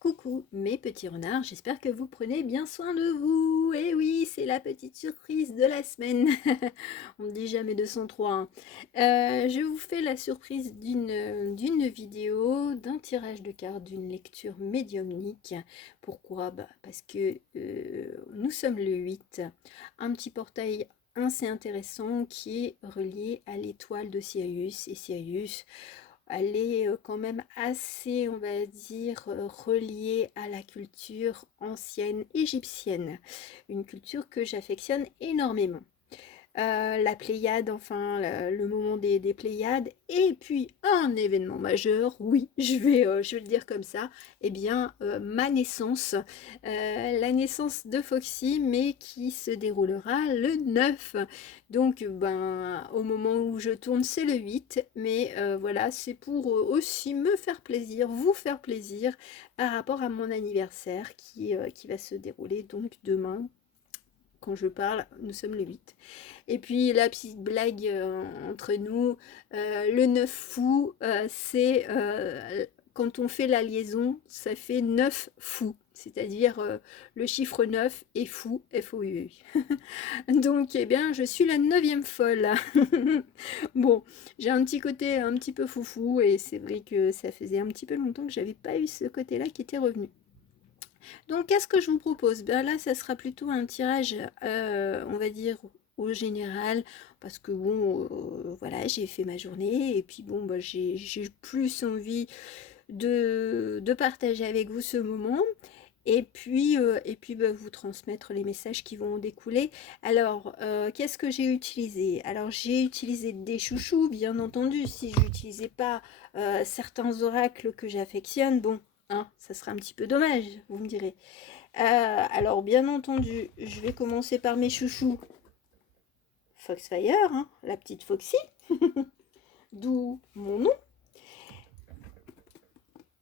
Coucou mes petits renards, j'espère que vous prenez bien soin de vous. Et oui, c'est la petite surprise de la semaine. On ne dit jamais 203, hein. Je vous fais la surprise d'une vidéo, d'un tirage de cartes, d'une lecture médiumnique. Pourquoi? Parce que nous sommes le 8, un petit portail assez intéressant qui est relié à l'étoile de Sirius. Et Sirius, elle est quand même assez, on va dire, reliée à la culture ancienne égyptienne, une culture que j'affectionne énormément. La Pléiade, enfin le moment des Pléiades, et puis un événement majeur, oui, je vais le dire comme ça, eh bien ma naissance, la naissance de Foxy, mais qui se déroulera le 9. Donc ben au moment où je tourne c'est le 8, mais voilà, c'est pour aussi me faire plaisir, vous faire plaisir par rapport à mon anniversaire qui va se dérouler donc demain. Quand je parle, nous sommes le 8. Et puis la petite blague entre nous, le 9 fou, c'est quand on fait la liaison, ça fait 9 fou. C'est-à-dire le chiffre 9 est fou, F-O-U. Donc, eh bien, je suis la 9e folle. Bon, j'ai un petit côté un petit peu foufou et c'est vrai que ça faisait un petit peu longtemps que j'avais pas eu ce côté-là qui était revenu. Donc, qu'est-ce que je vous propose? Ben là, ça sera plutôt un tirage, on va dire, au général, parce que bon, voilà, j'ai fait ma journée, et puis bon, bah, j'ai plus envie de partager avec vous ce moment, et puis bah, vous transmettre les messages qui vont en découler. Alors, qu'est-ce que j'ai utilisé? Alors, j'ai utilisé des chouchous, bien entendu. Si je n'utilisais pas certains oracles que j'affectionne, bon, hein, ça serait un petit peu dommage, vous me direz. Alors, bien entendu, je vais commencer par mes chouchous. Foxfire, hein, la petite Foxy, d'où mon nom.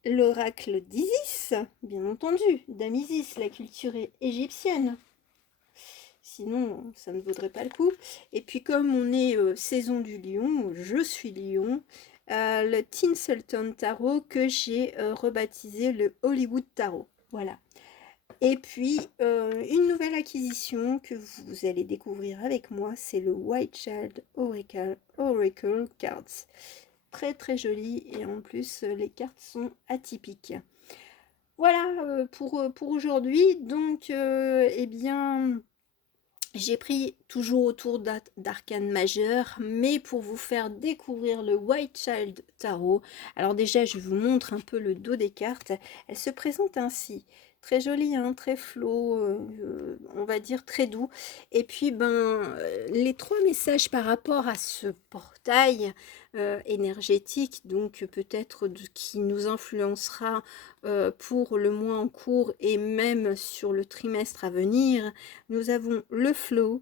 L'oracle d'Isis, bien entendu, d'Amisis, la culture égyptienne. Sinon, ça ne vaudrait pas le coup. Et puis, comme on est saison du lion, je suis lion, le Tinselton Tarot que j'ai rebaptisé le Hollywood Tarot. Voilà. Et puis, une nouvelle acquisition que vous allez découvrir avec moi, c'est le White Child Oracle Cards. Très très joli, et en plus, les cartes sont atypiques. Voilà pour aujourd'hui. Donc, eh bien, j'ai pris toujours autour d'arcanes majeures, mais pour vous faire découvrir le White Child Tarot. Alors déjà, je vous montre un peu le dos des cartes. Elle se présente ainsi. Très jolie, hein, très flow, on va dire très doux. Et puis, les trois messages par rapport à ce portail énergétique, donc peut-être qui nous influencera pour le mois en cours et même sur le trimestre à venir. Nous avons le flow,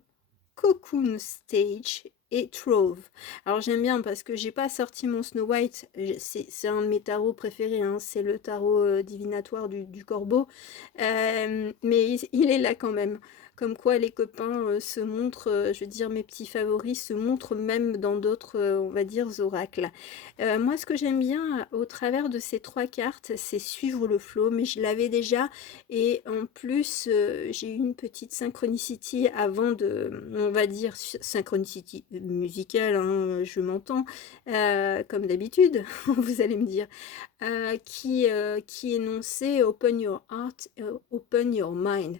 Cocoon Stage et Trove. Alors j'aime bien parce que j'ai pas sorti mon Snow White, c'est un de mes tarots préférés, hein, c'est le tarot divinatoire du corbeau, mais il est là quand même. Comme quoi les copains se montrent, je veux dire mes petits favoris se montrent même dans d'autres, on va dire, oracles. Moi ce que j'aime bien au travers de ces trois cartes, c'est suivre le flow, mais je l'avais déjà, et en plus j'ai eu une petite synchronicity avant de, on va dire, synchronicity musicale, hein, je m'entends, comme d'habitude, vous allez me dire, qui énonçait Open your heart, open your mind.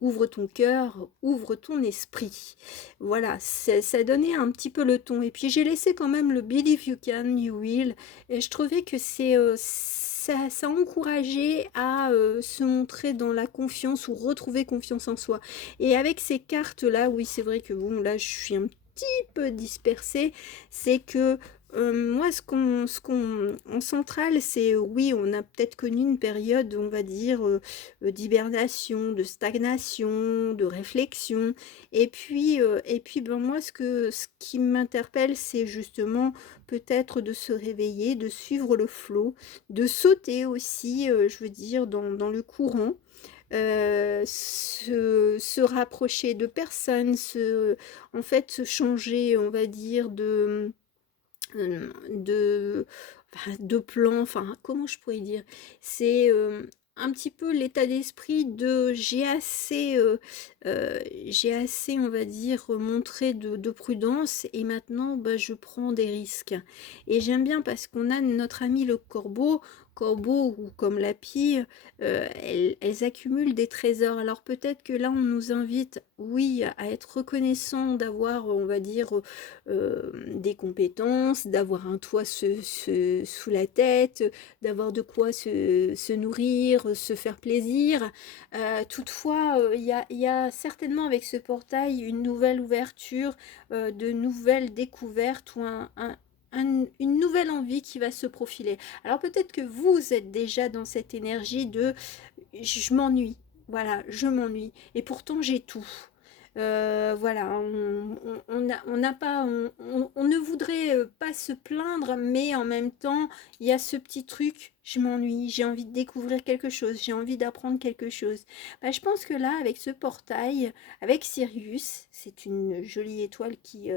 Ouvre ton cœur, ouvre ton esprit. Voilà, ça donnait un petit peu le ton. Et puis j'ai laissé quand même le Believe you can, you will. Et je trouvais que ça encourageait à se montrer dans la confiance ou retrouver confiance en soi. Et avec ces cartes-là, oui, c'est vrai que bon, là, je suis un petit peu dispersée. C'est que moi, en centrale, c'est oui, on a peut-être connu une période, on va dire, d'hibernation, de stagnation, de réflexion. Et puis moi, ce qui m'interpelle, c'est justement peut-être de se réveiller, de suivre le flot, de sauter aussi, je veux dire, dans le courant. Se rapprocher de personnes, en fait, se changer, on va dire, de, de plan, enfin, comment je pourrais dire? C'est un petit peu l'état d'esprit de j'ai assez, on va dire, montré de prudence et maintenant, bah, je prends des risques. Et j'aime bien parce qu'on a notre ami le corbeau ou comme la pie, elles accumulent des trésors. Alors peut-être que là, on nous invite, oui, à être reconnaissant d'avoir, on va dire, des compétences, d'avoir un toit sous la tête, d'avoir de quoi se nourrir, se faire plaisir. Toutefois, il y a certainement avec ce portail une nouvelle ouverture, de nouvelles découvertes ou une nouvelle envie qui va se profiler. Alors peut-être que vous êtes déjà dans cette énergie de je m'ennuie, voilà, je m'ennuie, et pourtant j'ai tout. Voilà, on n'a pas, on ne voudrait pas se plaindre, mais en même temps, il y a ce petit truc, je m'ennuie, j'ai envie de découvrir quelque chose, j'ai envie d'apprendre quelque chose. Bah, je pense que là, avec ce portail, avec Sirius, c'est une jolie étoile qui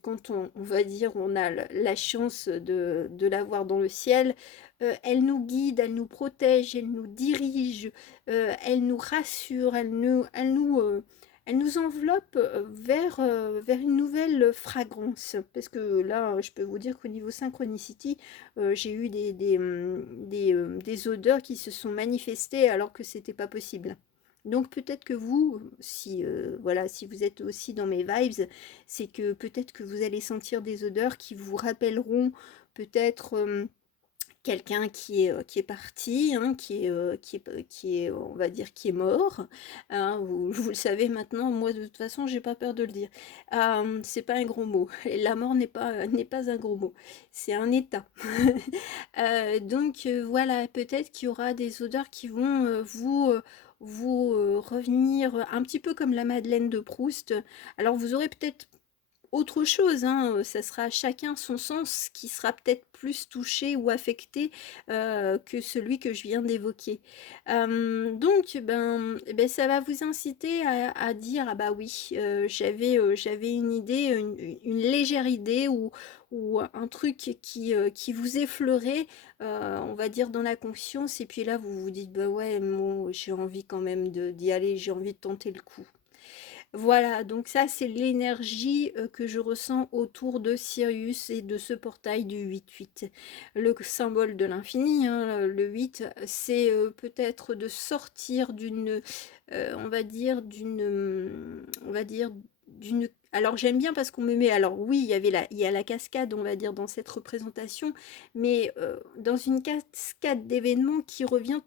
quand on va dire, on a la chance de la voir dans le ciel, elle nous guide, elle nous protège, elle nous dirige, elle nous rassure, elle nous enveloppe vers une nouvelle fragrance. Parce que là, je peux vous dire qu'au niveau synchronicity, j'ai eu des odeurs qui se sont manifestées alors que c'était pas possible. Donc peut-être que vous, si voilà, si vous êtes aussi dans mes vibes, c'est que peut-être que vous allez sentir des odeurs qui vous rappelleront peut-être quelqu'un qui est parti, hein, qui est, on va dire, qui est mort. Hein, vous le savez maintenant, moi de toute façon, j'ai pas peur de le dire. C'est pas un gros mot. Et la mort n'est pas un gros mot. C'est un état. Donc voilà, peut-être qu'il y aura des odeurs qui vont revenir un petit peu comme la Madeleine de Proust. Alors vous aurez peut-être autre chose, hein, ça sera chacun son sens qui sera peut-être plus touché ou affecté que celui que je viens d'évoquer. Donc, ben, ça va vous inciter à dire, ah bah oui, j'avais une idée, une légère idée ou un truc qui vous effleurait, on va dire dans la conscience, et puis là vous vous dites, bah ouais, moi j'ai envie quand même d'y aller, j'ai envie de tenter le coup. Voilà, donc ça c'est l'énergie que je ressens autour de Sirius et de ce portail du 8-8. Le symbole de l'infini, hein, le 8, c'est peut-être de sortir d'une, on va dire d'une... Alors j'aime bien parce qu'on me met, alors oui, il y a la cascade, on va dire, dans cette représentation, mais dans une cascade d'événements qui revient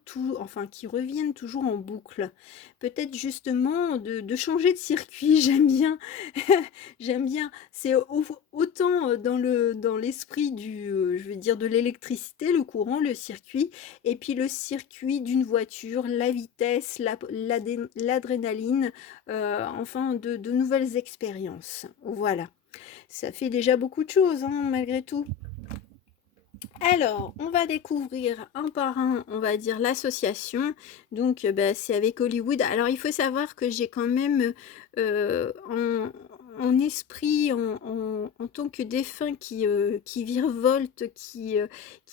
qui reviennent toujours en boucle. Peut-être justement de changer de circuit, j'aime bien. J'aime bien. C'est autant dans l'esprit je veux dire, de l'électricité, le courant, le circuit, et puis le circuit d'une voiture, la vitesse, l'adrénaline, enfin de nouvelles expériences. Voilà. Ça fait déjà beaucoup de choses, hein, malgré tout. Alors, on va découvrir un par un, on va dire, l'association. Donc, bah, c'est avec Hollywood. Alors, il faut savoir que j'ai quand même en esprit, en tant que défunt qui virevolte, qui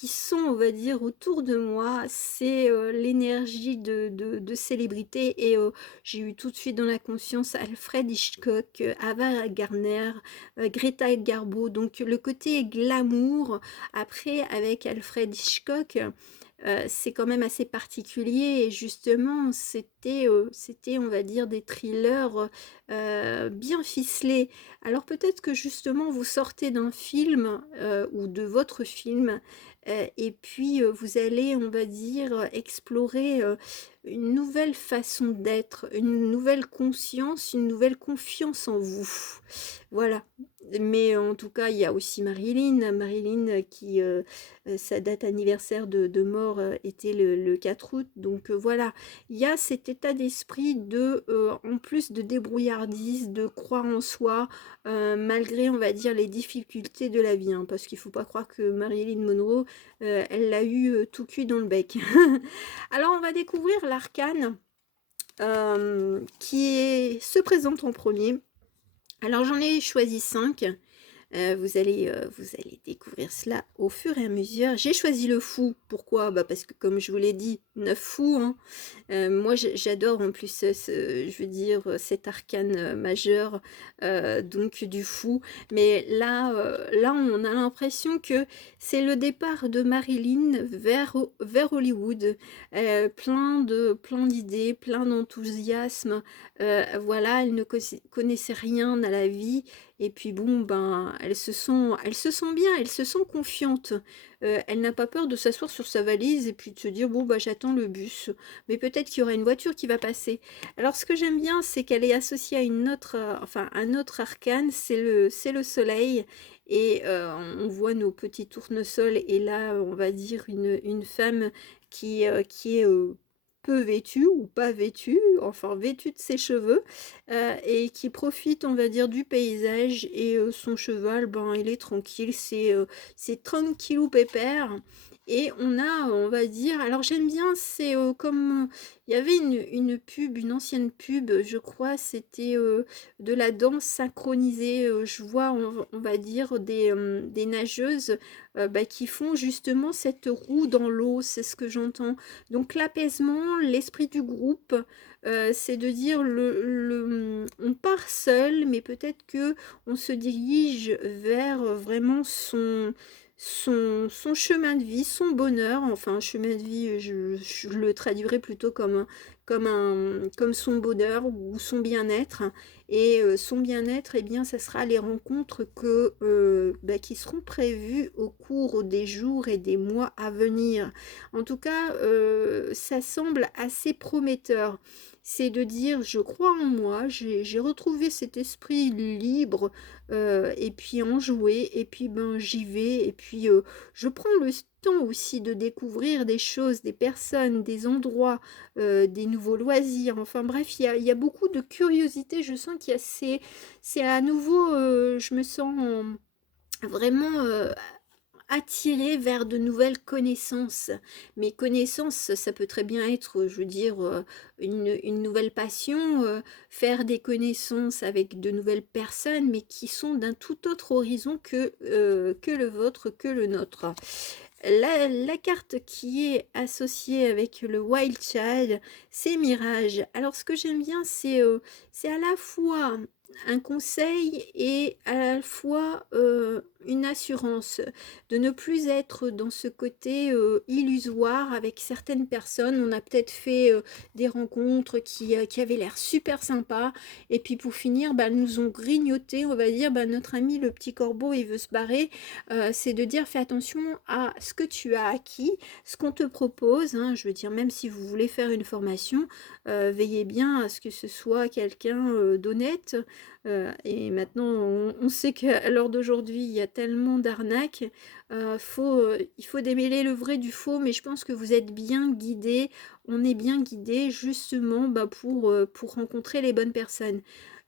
sont, on va dire, autour de moi, c'est l'énergie de célébrité. Et j'ai eu tout de suite dans la conscience Alfred Hitchcock, Ava Gardner, Greta Garbo. Donc, le côté glamour. Après, avec Alfred Hitchcock, c'est quand même assez particulier et justement, c'était, on va dire, des thrillers bien ficelés. Alors peut-être que justement, vous sortez d'un film ou de votre film et puis vous allez, on va dire, explorer une nouvelle façon d'être, une nouvelle conscience, une nouvelle confiance en vous. Voilà. Mais en tout cas, il y a aussi Marilyn qui, sa date anniversaire de mort était le 4 août. Donc voilà, il y a cet état d'esprit en plus de débrouillardise, de croire en soi, malgré, on va dire, les difficultés de la vie. Hein, parce qu'il ne faut pas croire que Marilyn Monroe, elle l'a eu tout cuit dans le bec. Alors, on va découvrir l'arcane se présente en premier. Alors j'en ai choisi 5. Vous allez découvrir cela au fur et à mesure. J'ai choisi le fou. Pourquoi? Bah parce que comme je vous l'ai dit, 9 fous, hein. Moi j'adore en plus je veux dire cet arcane majeur donc du fou. Mais là on a l'impression que c'est le départ de Marilyn vers Hollywood. Plein d'idées, plein d'enthousiasme. Voilà, elle ne connaissait rien à la vie. Et puis bon, ben, elle se sent bien, elle se sent confiante. Elle n'a pas peur de s'asseoir sur sa valise et puis de se dire, bon, bah, j'attends le bus. Mais peut-être qu'il y aura une voiture qui va passer. Alors, ce que j'aime bien, c'est qu'elle est associée à une autre, enfin, un autre arcane, c'est le soleil. Et on voit nos petits tournesols. Et là, on va dire une femme qui est peu vêtue ou pas vêtue, enfin vêtue de ses cheveux, et qui profite, on va dire, du paysage. Et son cheval, ben, il est tranquille, c'est tranquillou pépère. Et on a, on va dire, alors j'aime bien, c'est comme, il y avait une pub, une ancienne pub, je crois, c'était de la danse synchronisée. Je vois, on va dire, des nageuses bah, qui font justement cette roue dans l'eau, c'est ce que j'entends. Donc l'apaisement, l'esprit du groupe, c'est de dire on part seul, mais peut-être que on se dirige vers vraiment son chemin de vie, son bonheur, enfin chemin de vie, je le traduirais plutôt comme son bonheur ou son bien-être. Et son bien-être, eh bien, ça sera les rencontres bah, qui seront prévues au cours des jours et des mois à venir. En tout cas, ça semble assez prometteur. C'est de dire, je crois en moi, j'ai retrouvé cet esprit libre, et puis enjoué, et puis ben j'y vais, et puis je prends le temps aussi de découvrir des choses, des personnes, des endroits, des nouveaux loisirs, enfin bref, il y a beaucoup de curiosité, je sens qu'il y a c'est à nouveau, je me sens vraiment attirée vers de nouvelles connaissances. Mais connaissances, ça peut très bien être, je veux dire, une nouvelle passion, faire des connaissances avec de nouvelles personnes, mais qui sont d'un tout autre horizon que le vôtre, que le nôtre. La carte qui est associée avec le Wild Child, c'est Mirage. Alors, ce que j'aime bien, c'est à la fois un conseil et à la fois une assurance de ne plus être dans ce côté illusoire avec certaines personnes. On a peut-être fait des rencontres qui avaient l'air super sympas et puis pour finir, bah, elles nous ont grignoté, on va dire, bah, notre ami le petit corbeau, il veut se barrer. C'est de dire fais attention à ce que tu as acquis, ce qu'on te propose, hein, je veux dire même si vous voulez faire une formation, veillez bien à ce que ce soit quelqu'un d'honnête. Et maintenant on sait qu'à l'heure d'aujourd'hui il y a tellement d'arnaques, il faut démêler le vrai du faux, mais je pense que vous êtes bien guidés, on est bien guidés justement bah, pour rencontrer les bonnes personnes.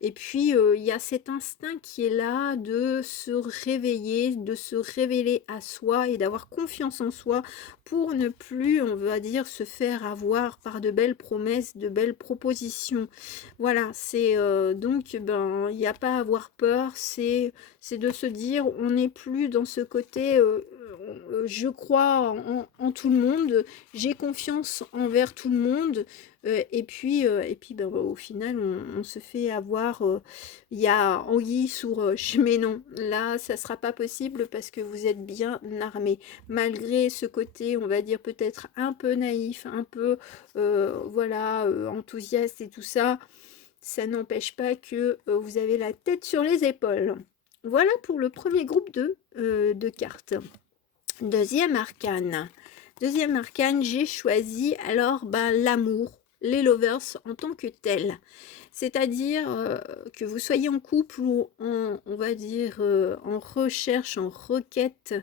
Et puis, il y a cet instinct qui est là de se réveiller, de se révéler à soi et d'avoir confiance en soi pour ne plus, on va dire, se faire avoir par de belles promesses, de belles propositions. Voilà, c'est donc, ben, il n'y a pas à avoir peur, c'est de se dire, on n'est plus dans ce côté, je crois en tout le monde, j'ai confiance envers tout le monde. Et puis ben, au final, on se fait avoir. Il y a anguille sous roche. Mais non, là, ça sera pas possible parce que vous êtes bien armé. Malgré ce côté, on va dire peut-être un peu naïf, un peu voilà, enthousiaste et tout ça, ça n'empêche pas que vous avez la tête sur les épaules. Voilà pour le premier groupe de cartes. Deuxième arcane. Deuxième arcane, j'ai choisi alors ben, l'amour, les lovers en tant que tel. C'est-à-dire que vous soyez en couple ou on va dire, en recherche, en requête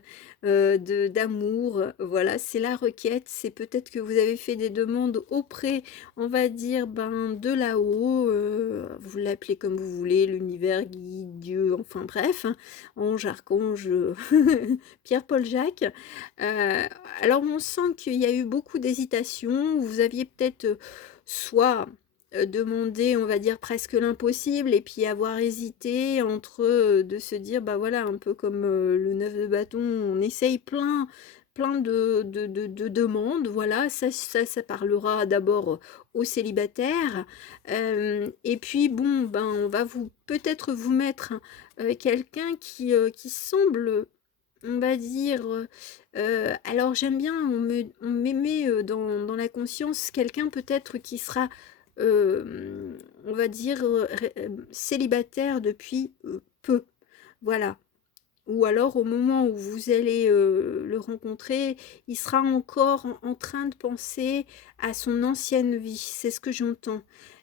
d'amour. Voilà, c'est la requête. C'est peut-être que vous avez fait des demandes auprès, on va dire, ben, de là-haut. Vous l'appelez comme vous voulez, l'univers, guide, Dieu, enfin bref, hein, ange, archange, Pierre-Paul Jacques. Euh, alors on sent qu'il y a eu beaucoup d'hésitation. Vous aviez peut-être soit demander, on va dire, presque l'impossible et puis avoir hésité entre, de se dire, bah, voilà, un peu comme, le 9 de bâton, on essaye plein de demandes, voilà. Ça parlera d'abord aux célibataires, et puis bon, ben, on va vous peut-être vous mettre, quelqu'un qui semble, on va dire, alors j'aime bien, on me met, dans la conscience quelqu'un peut-être qui sera, on va dire, célibataire depuis, peu. Voilà. Ou alors au moment où vous allez, le rencontrer, il sera encore en train de penser à son ancienne vie. C'est ce que j'entends.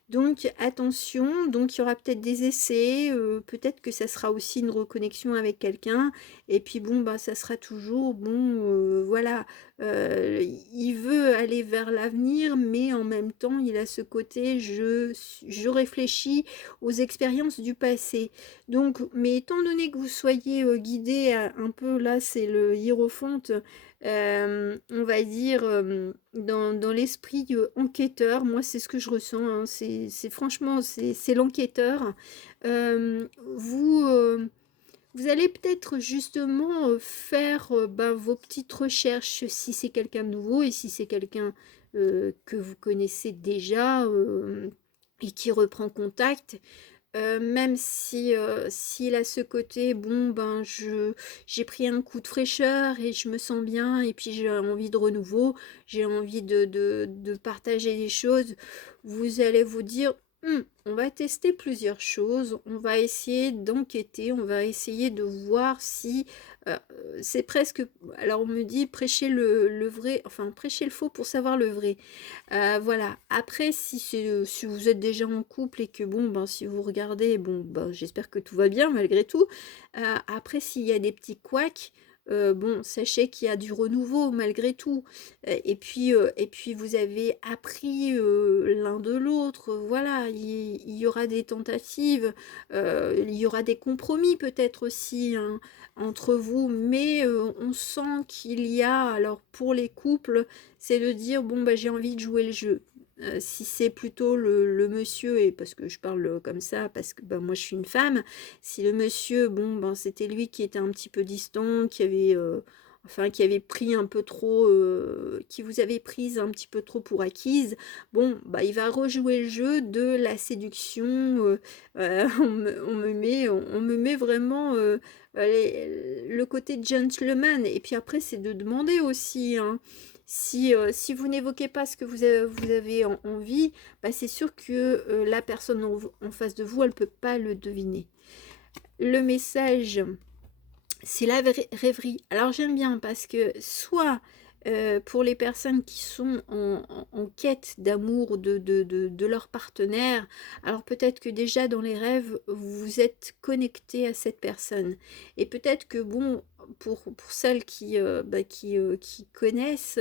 Donc attention, donc il y aura peut-être des essais, peut-être que ça sera aussi une reconnexion avec quelqu'un et puis bon, bah, ça sera toujours bon, voilà, il veut aller vers l'avenir, mais en même temps, il a ce côté je réfléchis aux expériences du passé. Donc, mais étant donné que vous soyez guidé un peu, là, c'est le hiérophante, on va dire, dans l'esprit enquêteur, moi, c'est ce que je ressens, hein, franchement, c'est l'enquêteur. Vous, vous allez peut-être justement faire ben, vos petites recherches si c'est quelqu'un de nouveau et si c'est quelqu'un que vous connaissez déjà et qui reprend contact. Même si, s'il a ce côté, bon, ben, j'ai pris un coup de fraîcheur et je me sens bien et puis j'ai envie de renouveau, j'ai envie de partager des choses, vous allez vous dire: On va tester plusieurs choses, on va essayer d'enquêter, on va essayer de voir si, heu, c'est presque alors on me dit: «Prêcher le vrai, enfin, prêcher le faux pour savoir le vrai». Voilà. Après, si vous êtes déjà en couple et que bon, ben, si vous regardez, bon, ben, j'espère que tout va bien malgré tout. Après, s'il y a des petits couacs, bon, sachez qu'il y a du renouveau malgré tout. Et puis vous avez appris, l'un de l'autre, voilà, il y aura des tentatives, il y aura des compromis peut-être aussi, hein, entre vous, mais on sent qu'il y a alors pour les couples, c'est de dire: «Bon, bah, j'ai envie de jouer le jeu». Si c'est plutôt le monsieur et parce que je parle, comme ça, parce que, bah, moi je suis une femme, si le monsieur, bon, ben, c'était lui qui était un petit peu distant, qui avait, enfin qui avait pris un peu trop, qui vous avait prise un petit peu trop pour acquise, bon, bah, il va rejouer le jeu de la séduction, on me met vraiment, le côté gentleman et puis après c'est de demander aussi, hein. Si vous n'évoquez pas ce que vous avez envie, bah, c'est sûr que, la personne en face de vous, elle peut pas le deviner. Le message, c'est la rêverie. Alors j'aime bien parce que soit, pour les personnes qui sont en quête d'amour de leur partenaire, alors peut-être que déjà dans les rêves, vous êtes connecté à cette personne et peut-être que bon, pour celles qui, bah, qui connaissent,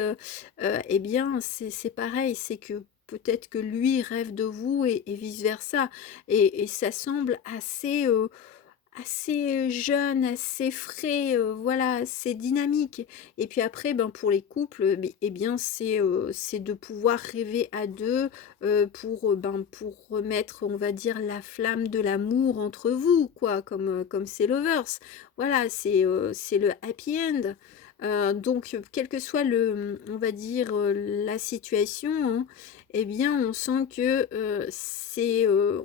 et bien c'est pareil, c'est que peut-être que lui rêve de vous et vice versa et ça semble assez, assez jeune, assez frais, voilà, assez dynamique et puis après, ben, pour les couples, et bien, c'est de pouvoir rêver à 2 pour, ben, pour remettre, on va dire, la flamme de l'amour entre vous, quoi, comme c'est Lovers. Voilà, c'est le happy end. Donc, quel que soit on va dire, la situation, hein, eh bien, on sent que,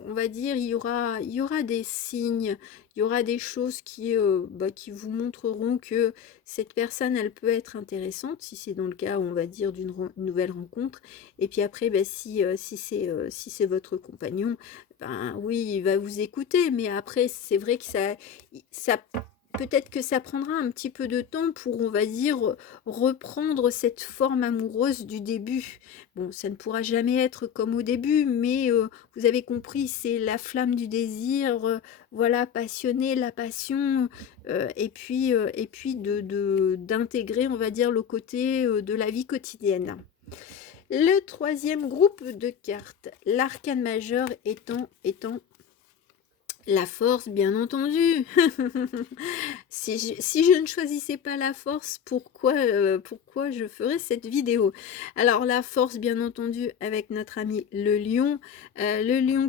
on va dire, il y aura des signes, il y aura des choses qui, bah, qui vous montreront que cette personne, elle peut être intéressante, si c'est dans le cas, on va dire, d'une nouvelle rencontre. Et puis après, bah, si c'est votre compagnon, ben oui, il va vous écouter. Mais après, c'est vrai que ça peut-être que ça prendra un petit peu de temps pour, on va dire, reprendre cette forme amoureuse du début. Bon, ça ne pourra jamais être comme au début, mais vous avez compris, c'est la flamme du désir, voilà, passionné, la passion, et puis d'intégrer, on va dire, le côté de la vie quotidienne. Le troisième groupe de cartes, l'arcane majeur étant La force, bien entendu. Si je ne choisissais pas la force, pourquoi je ferais cette vidéo? Alors la force, bien entendu, avec notre ami le lion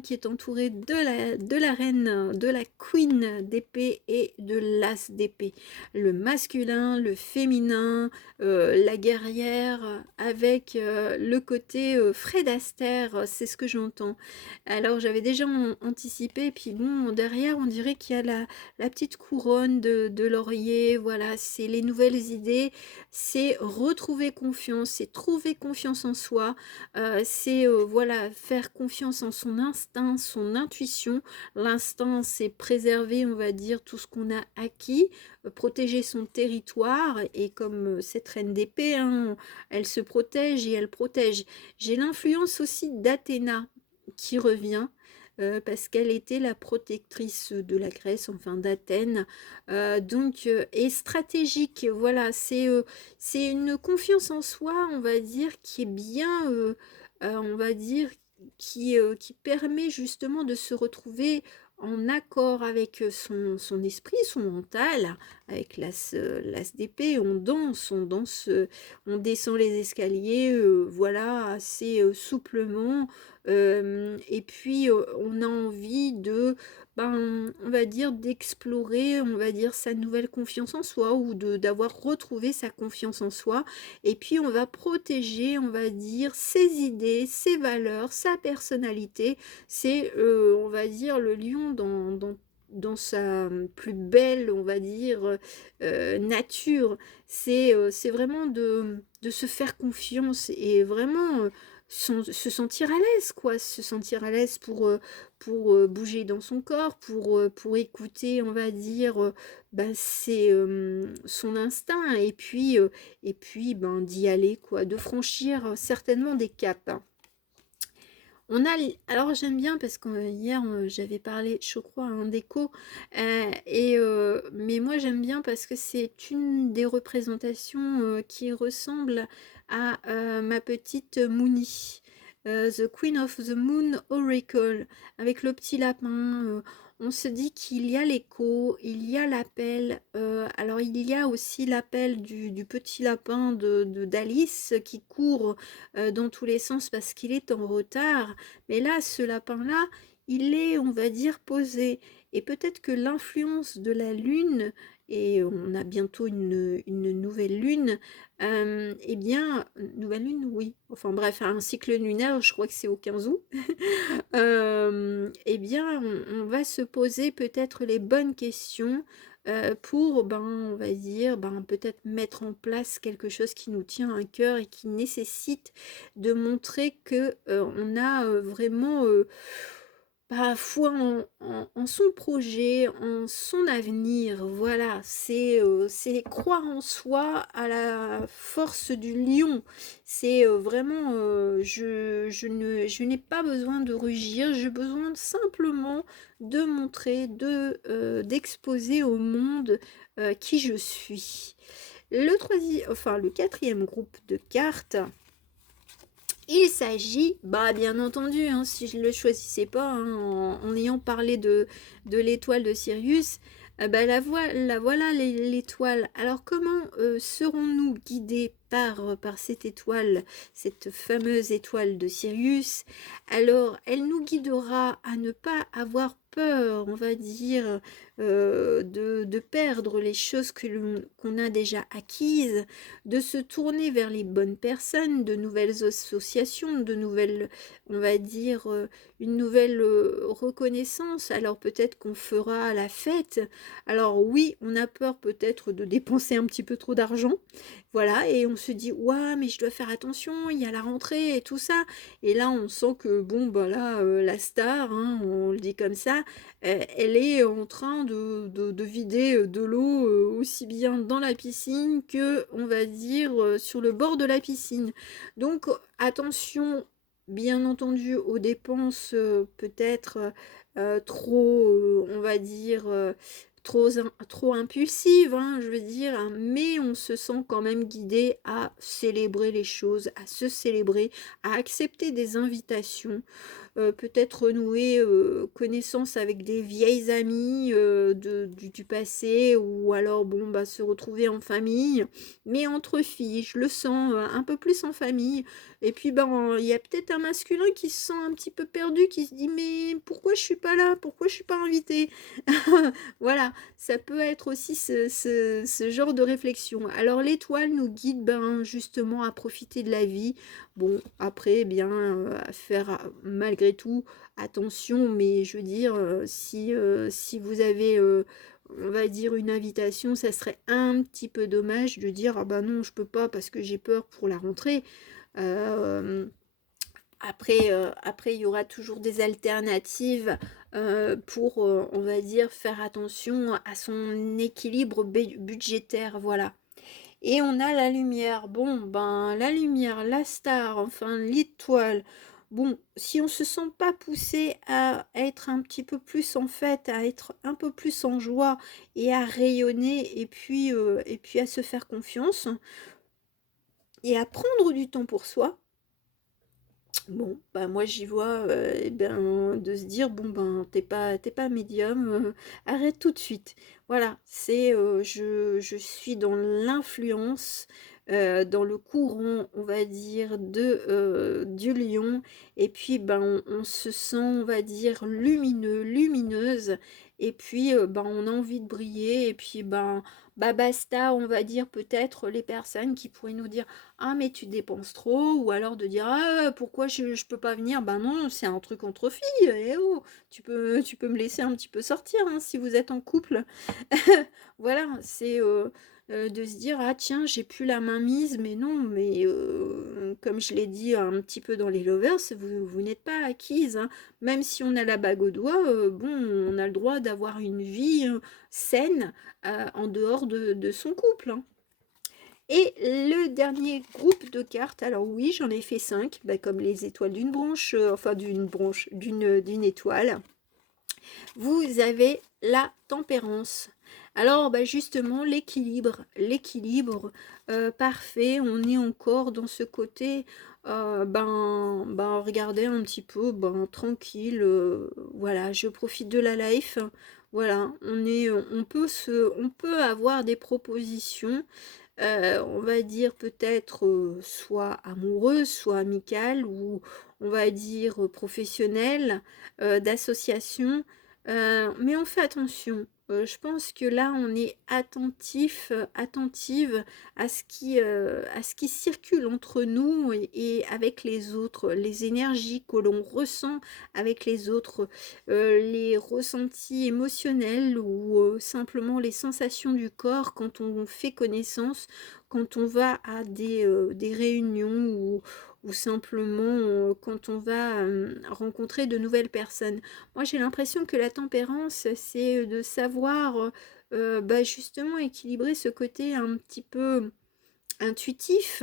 qui est entouré de la reine, de la queen d'épée et de l'as d'épée. Le masculin, le féminin, la guerrière, avec le côté Fred Astaire, c'est ce que j'entends. Alors j'avais déjà anticipé, puis bon, derrière, on dirait qu'il y a la petite couronne de laurier, voilà, c'est les nouvelles idées, c'est retrouver confiance, c'est trouver confiance en soi, c'est voilà, faire confiance en son instinct, son intuition. L'instinct, c'est préserver, on va dire, tout ce qu'on a acquis, protéger son territoire, et comme cette reine d'épée, hein, elle se protège et elle protège. J'ai l'influence aussi d'Athéna qui revient, parce qu'elle était la protectrice de la Grèce, enfin d'Athènes, et stratégique, voilà, c'est une confiance en soi, on va dire, qui est bien, on va dire, qui permet justement de se retrouver en accord avec son esprit, son mental, avec l'as d'épée, on danse, on descend les escaliers, voilà, assez souplement, et puis on a envie de, ben, on va dire, d'explorer, on va dire, sa nouvelle confiance en soi, ou d'avoir retrouvé sa confiance en soi. Et puis on va protéger, on va dire, ses idées, ses valeurs, sa personnalité. C'est, on va dire, le lion dans sa plus belle, on va dire, nature. C'est vraiment de se faire confiance, et vraiment se sentir à l'aise, quoi, se sentir à l'aise pour bouger dans son corps, pour écouter, on va dire, ben, son instinct, et puis ben, d'y aller, quoi, de franchir certainement des caps, hein. Alors j'aime bien parce que hier j'avais parlé, je crois, à un déco, mais moi j'aime bien parce que c'est une des représentations qui ressemble à ma petite Moony, The Queen of the Moon Oracle, avec le petit lapin. On se dit qu'il y a l'écho, il y a l'appel. Alors il y a aussi l'appel du petit lapin d'Alice qui court dans tous les sens parce qu'il est en retard. Mais là, ce lapin-là, il est, on va dire, posé. Et peut-être que l'influence de la lune, et on a bientôt une nouvelle lune, eh bien, nouvelle lune, oui. Enfin bref, un cycle lunaire, je crois que c'est au 15 août. Eh bien, on va se poser peut-être les bonnes questions pour, ben, on va dire, ben, peut-être mettre en place quelque chose qui nous tient à cœur et qui nécessite de montrer que on a vraiment bah, foi en son projet, en son avenir. Voilà, c'est croire en soi, à la force du lion. C'est vraiment, je n'ai pas besoin de rugir, j'ai besoin simplement de montrer, d'exposer au monde qui je suis. Le quatrième groupe de cartes, il s'agit, bah bien entendu, hein, si je ne le choisissais pas, hein, en ayant parlé de l'étoile de Sirius, bah la voilà l'étoile. Alors comment serons-nous guidés par cette étoile, cette fameuse étoile de Sirius? Alors elle nous guidera à ne pas avoir peur, on va dire, de perdre les choses qu'on a déjà acquises, de se tourner vers les bonnes personnes, de nouvelles associations, de nouvelles, on va dire, une nouvelle reconnaissance. Alors peut-être qu'on fera la fête. Alors oui, on a peur peut-être de dépenser un petit peu trop d'argent. Voilà, et on se dit, ouais, mais je dois faire attention, il y a la rentrée et tout ça. Et là, on sent que, bon, bah là, la star, hein, on le dit comme ça, elle est en train de vider de l'eau aussi bien dans la piscine que, on va dire, sur le bord de la piscine. Donc, attention, bien entendu, aux dépenses peut-être trop, on va dire, trop impulsive, hein, je veux dire, hein, mais on se sent quand même guidé à célébrer les choses, à se célébrer, à accepter des invitations, peut-être renouer, connaissance avec des vieilles amies, du passé ou alors, bon, bah, se retrouver en famille, mais entre filles, je le sens, un peu plus en famille et puis, ben, il y a peut-être un masculin qui se sent un petit peu perdu, qui se dit: «Mais pourquoi je suis pas là? Pourquoi je suis pas invité?» Voilà, ça peut être aussi ce genre de réflexion. Alors l'étoile nous guide, ben, justement à profiter de la vie. Bon, après, eh bien, à faire malgré tout attention, mais je veux dire, si vous avez, on va dire, une invitation, ça serait un petit peu dommage de dire: «Ah bah non, je peux pas parce que j'ai peur pour la rentrée». Hem après, il y aura toujours des alternatives, pour, on va dire, faire attention à son équilibre budgétaire, voilà. Et on a la lumière. Bon, ben, la lumière, la star, enfin l'étoile. Bon, si on se sent pas poussé à être un petit peu plus en fait, à être un peu plus en joie et à rayonner et puis à se faire confiance et à prendre du temps pour soi. Bon, bah, moi j'y vois, et ben, de se dire: «Bon, ben, t'es pas médium, arrête tout de suite». Voilà, c'est, je suis dans l'influence, dans le courant, on va dire, du lion et puis, ben, on se sent, on va dire, lumineux, lumineuse et puis, ben, on a envie de briller et puis, ben, bah, basta, on va dire, peut-être les personnes qui pourraient nous dire: «Ah mais tu dépenses trop» ou alors de dire: «Ah, pourquoi je peux pas venir?» Ben non, c'est un truc entre filles, eh oh! Tu peux me laisser un petit peu sortir, hein, si vous êtes en couple. Voilà, c'est, de se dire: «Ah tiens, j'ai plus la main mise», mais non, mais comme je l'ai dit un petit peu dans les lovers, vous n'êtes pas acquise, hein. Même si on a la bague au doigt, bon, on a le droit d'avoir une vie, saine, en dehors de son couple, hein. Et le dernier groupe de cartes, alors oui, j'en ai fait 5, bah, comme les étoiles d'une branche, enfin d'une branche, d'une étoile. Vous avez la tempérance. Alors, bah, justement, l'équilibre, parfait, on est encore dans ce côté, ben, regardez un petit peu, ben, tranquille, voilà, je profite de la life. Voilà, on peut avoir des propositions, on va dire peut-être, soit amoureuses, soit amicales ou on va dire, professionnelles, d'associations, mais on fait attention. Je pense que là, on est attentif, attentive à ce qui circule entre nous et avec les autres, les énergies que l'on ressent avec les autres, les ressentis émotionnels ou simplement les sensations du corps quand on fait connaissance, quand on va à des réunions ou simplement, quand on va, rencontrer de nouvelles personnes. Moi, j'ai l'impression que la tempérance, c'est, de savoir, bah, justement équilibrer ce côté un petit peu intuitif,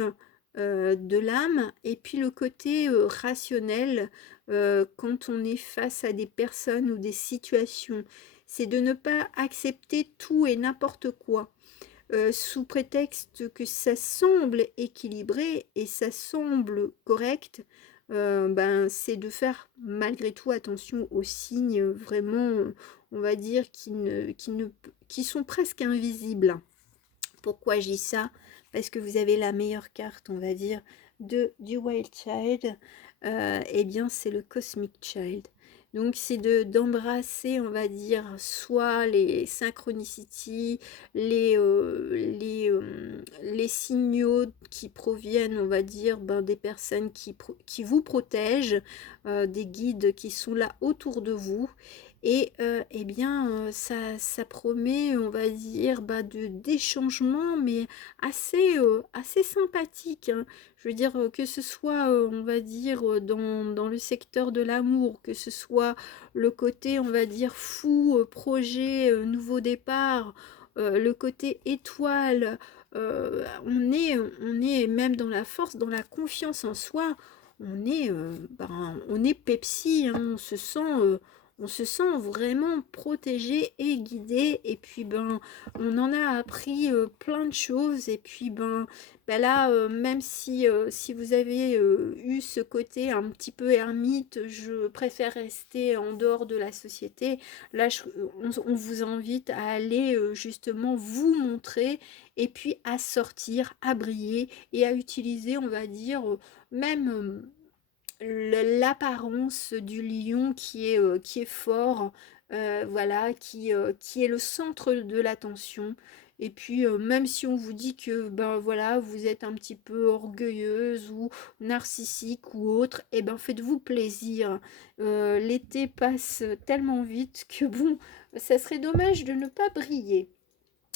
de l'âme et puis le côté, rationnel, quand on est face à des personnes ou des situations. C'est de ne pas accepter tout et n'importe quoi, sous prétexte que ça semble équilibré et ça semble correct, ben, c'est de faire malgré tout attention aux signes, vraiment, on va dire qui sont presque invisibles. Pourquoi je dis ça? Parce que vous avez la meilleure carte, on va dire, du Wild Child, eh bien, c'est le Cosmic Child. Donc, c'est d'embrasser, on va dire, soit les synchronicities, les signaux qui proviennent, on va dire, ben, des personnes qui vous protègent, des guides qui sont là autour de vous et eh bien, ça promet, on va dire, bah, des changements, mais assez sympathiques, hein. Je veux dire, que ce soit, on va dire, dans le secteur de l'amour, que ce soit le côté, on va dire, fou, projet, nouveau départ, le côté étoile, on est même dans la force, dans la confiance en soi, on est Pepsi, hein, on se sent vraiment protégé et guidé. Et puis ben, on en a appris plein de choses. Et puis ben là, même si vous avez eu ce côté un petit peu ermite, je préfère rester en dehors de la société. Là, on vous invite à aller justement vous montrer et puis à sortir, à briller et à utiliser, on va dire, même l'apparence du lion qui est fort, voilà, qui est le centre de l'attention. Et puis, même si on vous dit que, ben voilà, vous êtes un petit peu orgueilleuse ou narcissique ou autre, et ben faites-vous plaisir. L'été passe tellement vite que bon, ça serait dommage de ne pas briller.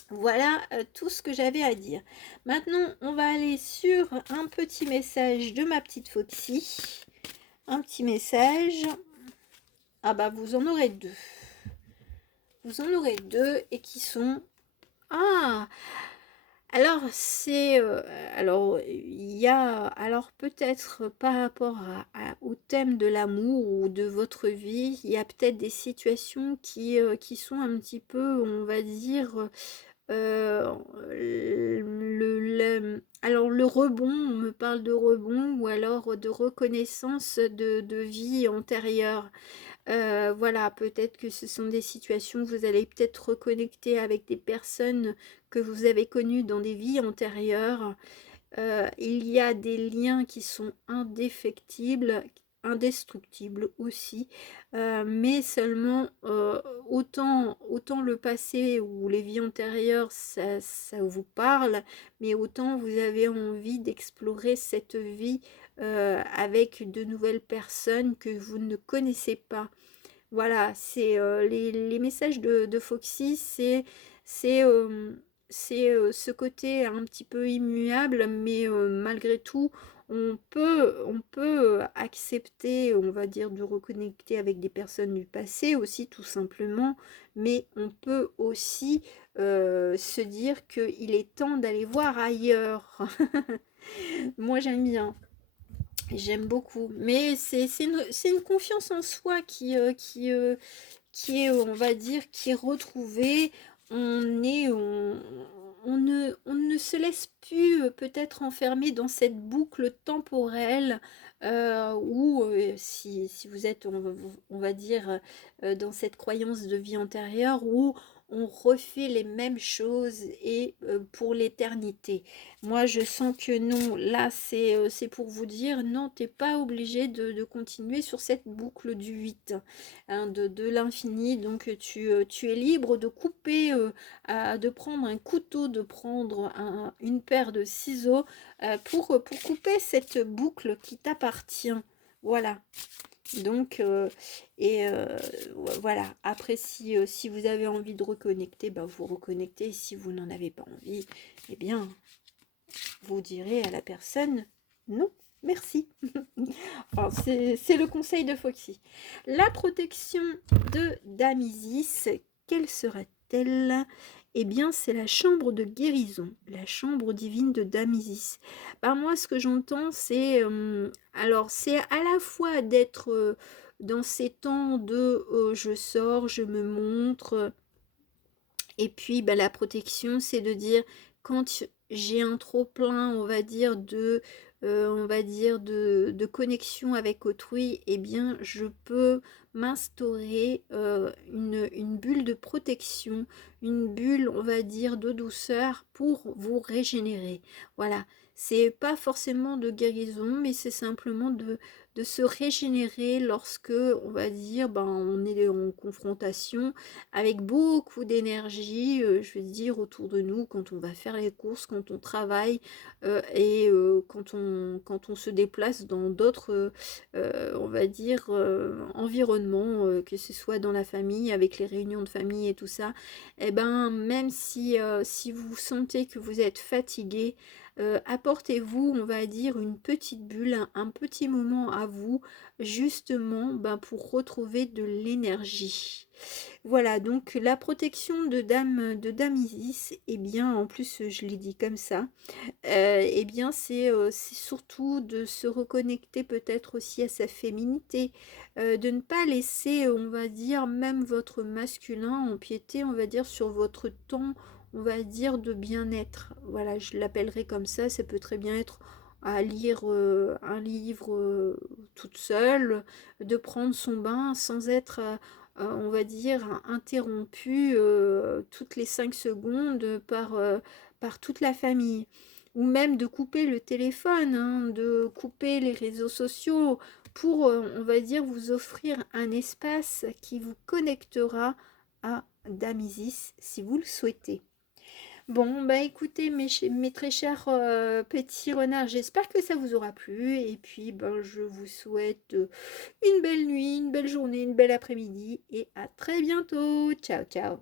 Voilà tout ce que j'avais à dire. Maintenant, on va aller sur un petit message de ma petite Foxy. Un petit message. Ah bah vous en aurez deux. Vous en aurez deux et qui sont... Ah, alors c'est... alors il y a... Alors peut-être par rapport au thème de l'amour ou de votre vie, il y a peut-être des situations qui sont un petit peu, on va dire... alors le rebond, on me parle de rebond ou alors de reconnaissance de vie antérieure. Voilà, peut-être que ce sont des situations où vous allez peut-être reconnecter avec des personnes que vous avez connues dans des vies antérieures. Il y a des liens qui sont indéfectibles, indestructibles aussi, mais seulement autant le passé ou les vies antérieures, ça vous parle, mais autant vous avez envie d'explorer cette vie avec de nouvelles personnes que vous ne connaissez pas. Voilà, c'est les messages de Foxy, c'est ce côté un petit peu immuable, mais malgré tout, on peut accepter, on va dire, de reconnecter avec des personnes du passé aussi, tout simplement, mais on peut aussi se dire qu'il est temps d'aller voir ailleurs. Moi, j'aime bien. J'aime beaucoup, mais c'est une confiance en soi qui est, on va dire, qui est retrouvée. On ne se laisse plus peut-être enfermer dans cette boucle temporelle où si vous êtes, on va dire, dans cette croyance de vie antérieure où on refait les mêmes choses et pour l'éternité. Moi, je sens que non. Là, c'est pour vous dire, non, t'es pas obligé de continuer sur cette boucle du 8, hein, de l'infini. Donc, tu es libre de couper, de prendre un couteau, de prendre une paire de ciseaux pour couper cette boucle qui t'appartient. Voilà. Donc, voilà. Après, si vous avez envie de reconnecter, bah, vous reconnectez. Si vous n'en avez pas envie, eh bien, vous direz à la personne non, merci. Enfin, c'est le conseil de Foxy. La protection de Dame Isis, quelle sera-t-elle? Eh bien, c'est la chambre de guérison, la chambre divine de Dame Isis. Par moi, ce que j'entends, c'est alors c'est à la fois d'être dans ces temps de je sors, je me montre, et puis bah, la protection, c'est de dire quand j'ai un trop plein, on va dire de connexion avec autrui, eh bien je peux m'instaurer une bulle de protection, une bulle, on va dire, de douceur pour vous régénérer. Voilà, c'est pas forcément de guérison, mais c'est simplement de se régénérer lorsque, on va dire, ben, on est en confrontation avec beaucoup d'énergie, je veux dire, autour de nous, quand on va faire les courses, quand on travaille et quand on se déplace dans d'autres, on va dire, environnements, que ce soit dans la famille, avec les réunions de famille et tout ça, et ben même si vous sentez que vous êtes fatigué, apportez-vous, on va dire, une petite bulle, un petit moment à vous, justement, ben, pour retrouver de l'énergie. Voilà, donc la protection de Dame Isis, eh bien, en plus, je l'ai dit comme ça, eh bien, c'est surtout de se reconnecter peut-être aussi à sa féminité, de ne pas laisser, on va dire, même votre masculin empiéter, on va dire, sur votre temps, on va dire, de bien-être. Voilà, je l'appellerai comme ça peut très bien être à lire un livre toute seule, de prendre son bain sans être, on va dire, interrompu toutes les 5 secondes par toute la famille, ou même de couper le téléphone, hein, de couper les réseaux sociaux pour, on va dire, vous offrir un espace qui vous connectera à Dame Isis si vous le souhaitez. Bon, bah écoutez, mes très chers petits renards, j'espère que ça vous aura plu. Et puis, ben, je vous souhaite une belle nuit, une belle journée, une belle après-midi. Et à très bientôt. Ciao, ciao.